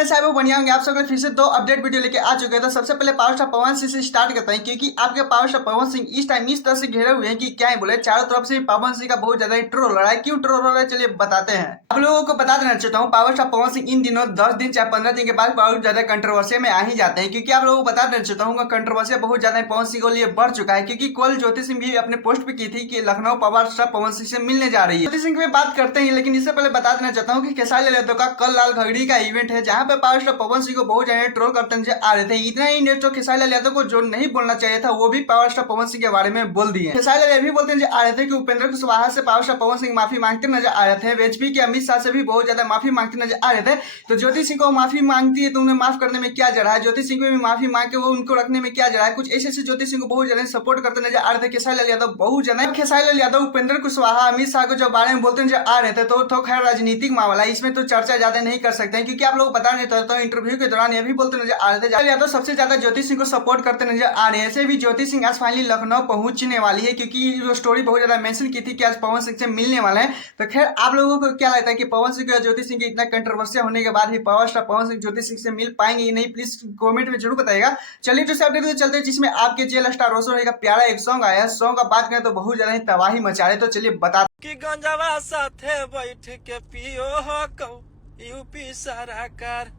मैं साहिब बढ़िया होंगे। आप सबके फिर से दो अपडेट वीडियो लेके आ चुके हैं। तो सबसे पहले पावर स्टार पवन सिंह से स्टार्ट करते हैं, क्योंकि आपके पावर स्टार पवन सिंह इस टाइम इस तरह से घेरे हुए हैं कि क्या ही बोले। चारों तरफ से पवन सिंह का बहुत ज्यादा ट्रोल हो रहा है। क्यों ट्रोल हो रहा है चलिए बताते हैं। आप लोगों को बता देना चाहता हूँ, पावर स्टार पवन सिंह इन दिनों 10 दिन चाहे 15 दिन के बाद बहुत ज्यादा कंट्रोवर्सी में आ ही जाते हैं। क्योंकि आप लोगों को बता देना चाहता हूँ, कंट्रोवर्सी बहुत ज्यादा पवन सिंह के लिए बढ़ चुका है। क्योंकि कल ज्योति सिंह भी अपने पोस्ट पे की थी कि लखनऊ पावर स्टार पवन सिंह से मिलने जा रही है। ज्योति सिंह की बात करते हैं, लेकिन इससे पहले बता देना चाहता हूँ कि खेसारी लाल यादव का कल लाल घगड़ी का इवेंट है, जहां पे पावर स्टार पवन सिंह को बहुत ज्यादा ट्रोल करते नजर आ रहे थे। इतना ही नहीं, तो खेसारी लाल यादव को जो नहीं बोलना चाहिए था वो भी पावर स्टार पवन सिंह के बारे में बोल दिए। खेसारी लाल भी बोलते नजर आ रहे थे कि उपेंद्र कुशवाहा से पावर स्टार पवन सिंह माफी मांगते नजर आ रहे थे। बीजेपी के अमित शाह से भी बहुत ज्यादा माफी मांगते नजर आ रहे थे। तो ज्योति सिंह को माफी मांगती है तो उन्हें माफ करने में क्या जरा है। ज्योति सिंह को भी माफी मांग के वो उनको रखने में क्या जरा है। कुछ ऐसे ज्योति सिंह को बहुत ज्यादा सपोर्ट करते नजर आ रहे थे खेसारी लाल यादव बहुत ज्यादा। खेसारी लाल यादव उपेंद्र कुशवाहा अमित शाह को जब बारे में बोलते नजर आ रहे थे तो खैर राजनीतिक मामला है, इसमें तो चर्चा ज्यादा नहीं कर सकते हैं। क्योंकि आप लोग बता नहीं तो इंटरव्यू के दौरान ये भी बोलते नजर आ रहे थे यादव सबसे ज्यादा ज्योति सिंह को सपोर्ट करते नजर आ रहे हैं। ऐसे भी ज्योति सिंह आज फाइनली लखनऊ पहुंचने वाली है, क्योंकि जो स्टोरी बहुत ज्यादा मेंशन की थी कि आज पवन सिंह से मिलने वाले हैं। तो खैर आप लोगों को क्या लगता है कि पवन सिंह और ज्योति सिंह की इतना कंट्रोवर्सिया होने के बाद भी पावर स्टार पवन सिंह ज्योति सिंह से मिल पाएंगे या नहीं, प्लीज कमेंट में जरूर बताइएगा। चलिए तो अपडेट चलते हैं, जिसमें आपके जेल स्टार रोशन का प्यारा एक सॉन्ग आया। सॉन्ग का बात करें तो बहुत ज्यादा ही तबाही मचा रहे। तो चलिए बता कि गंजावा साथे बैठ के पियो हो कौ यूपी सरकार।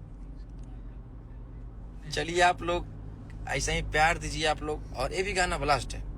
चलिए आप लोग ऐसा ही प्यार दीजिए आप लोग। और ये भी गाना ब्लास्ट है।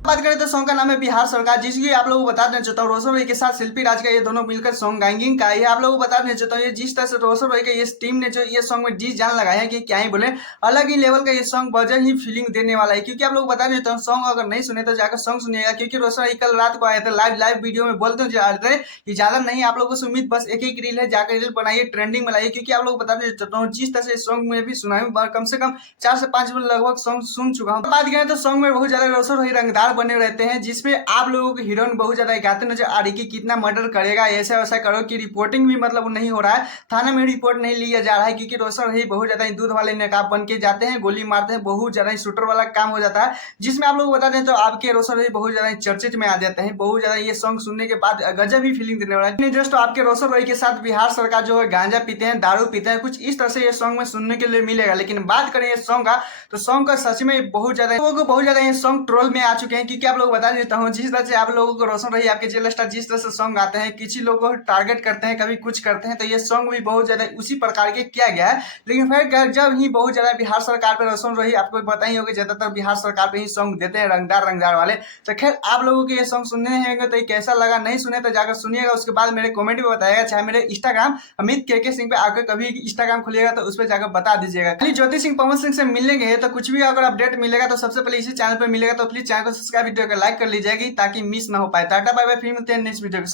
बात करें तो सॉन्ग का नाम है बिहार सरकार, जिसकी आप लोगों को बता देना चाहता हूँ रोशन रॉय के साथ शिल्पी राज का ये दोनों मिलकर सॉन्ग गाएंगे का। ये आप लोगों को बता देना चाहता हूँ, ये जिस तरह से रोशन रॉय के ये टीम ने जो ये सॉन्ग में जी जान लगाया है कि क्या ही बोले, अलग ही लेवल का ये सॉन्ग वजह ही फीलिंग देने वाला है। क्योंकि आप लोग बता देता हूँ, सॉन्ग अगर नहीं सुने तो जाकर सॉन्ग सुनिएगा। क्योंकि रोशन रॉय कल रात को आए थे लाइव वीडियो में बोलते जा रहे थे कि ज्यादा नहीं आप लोगों से उम्मीद, बस एक ही रील है, जाकर रील बनाइए, ट्रेंडिंग में लाइए। क्योंकि आप लोग बता देना चाहता हूँ, जिस तरह से सॉन्ग में भी सुना कम से कम 4 से 5 बार लगभग सॉन्ग सुन चुका हूँ। बात करें तो सॉन्ग में बहुत ज्यादा रोशन रॉय रंगदार बने रहते हैं, जिसमें आप लोगों को हीरोइन बहुत ज्यादा गाते नजर आ रही कि कितना मर्डर करेगा, ऐसा वैसा करो कि रिपोर्टिंग भी मतलब नहीं हो रहा है, थाना में रिपोर्ट नहीं लिया जा रहा है। क्योंकि रोशन ही बहुत ज्यादा दूध वाले नकाब बन के जाते हैं, गोली मारते हैं, बहुत ज्यादा शूटर वाला काम हो जाता है। जिसमें आप लोग बता दें तो आपके रोशन ही बहुत ज्यादा चर्चित में आ जाते हैं। बहुत ज्यादा ये सॉन्ग सुनने के बाद गजब ही फीलिंग देने वाला है। जस्ट आपके रोशन रॉय के साथ बिहार सरकार जो है गांजा पीते हैं, दारू पीते हैं, कुछ इस तरह से ये सॉन्ग में सुनने के लिए मिलेगा। लेकिन बात करें ये सॉन्ग का, तो सॉन्ग का सच में बहुत ज्यादा लोगों को बहुत ज्यादा ये सॉन्ग ट्रोल में आ चुके हैं। क्योंकि आप लोग बता देता हूँ, जिस तरह से आप लोगों को रोशन रही आपके जेल स्टार जिस तरह से सॉन्ग आते हैं, किसी लोगों को टारगेट करते हैं, कभी कुछ करते हैं, तो ये सॉन्ग भी बहुत ज्यादा उसी प्रकार के किया गया है। लेकिन फिर जब ही बहुत ज्यादा बिहार सरकार पे रोशन रही, आपको पता ही होगा ज्यादातर बिहार सरकार पे ही सॉन्ग देते हैं रंगदार वाले। तो खैर आप लोगों को ये सॉन्ग सुनने होंगे तो कैसा लगा, नहीं सुने तो जाकर सुनिएगा। उसके बाद मेरे कमेंट में बताइएगा, चाहे मेरे इंस्टाग्राम अमित के सिंह पे आकर कभी इंस्टाग्राम खुलिएगा तो उस पर जाकर बता दीजिएगा। ज्योति सिंह पवन सिंह से मिलने गए तो कुछ भी अगर अपडेट मिलेगा तो सबसे पहले इसी चैनल पर मिलेगा। तो प्लीज चैनल को सब्सक्राइब, वीडियो को लाइक कर लीजिएगा ताकि मिस ना हो पाए। टाटा बाय बाय, फिर मिलते हैं नेक्स्ट वीडियो के साथ।